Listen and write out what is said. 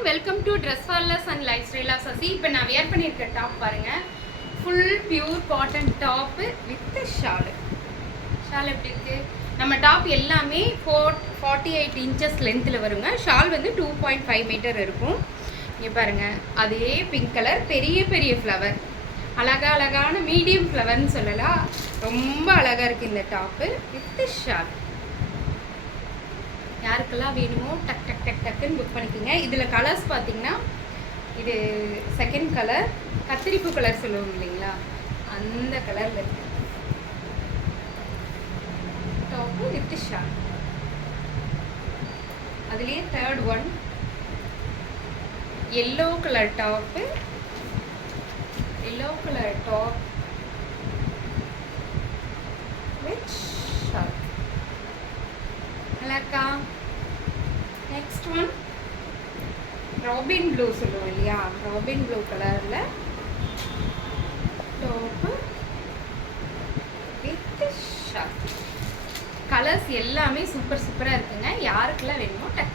everyone, welcome to Dress Warless and Lifestyle of Sasi. இப்போ நான் wear பண்ணியிருக்க top பாருங்க, full pure cotton top with shawl. Shawl எப்படி இருக்கு? நம்ம டாப் எல்லாமே 48 inches லென்த்தில் வருங்க. ஷால் வந்து 2.5 மீட்டர் இருக்கும். இங்கே பாருங்க, அதே பிங்க் கலர், பெரிய பெரிய ஃப்ளவர், அழகான மீடியம் ஃப்ளவர்னு சொல்லலாம். ரொம்ப அழகாக இருக்குது இந்த டாப்பு வித் ஷால். யாருக்கெல்லாம் வேணுமோ டக் டக் டக் டக்குன்னு புக் பண்ணிக்கோங்க. இதில் கலர்ஸ் பார்த்தீங்கன்னா, இது செகண்ட் கலர், கத்திரிப்பூ கலர் சொல்லுவோம் இல்லைங்களா, அந்த கலரில் இருக்கு டாப்பு வித் ஷால். அதுலேயே third one yellow colour top, yellow colour top with shawl. நல்லாக்கா. நெக்ஸ்ட் ஒன் ராபின் ப்ளூ சொல்லுவோம் இல்லையா, ராபின் ப்ளூ கலரில் டாப்பு வித் ஷால். கலர்ஸ் எல்லாமே சூப்பராக இருக்குங்க. யாருக்கெல்லாம் வேணுமோ டக்கு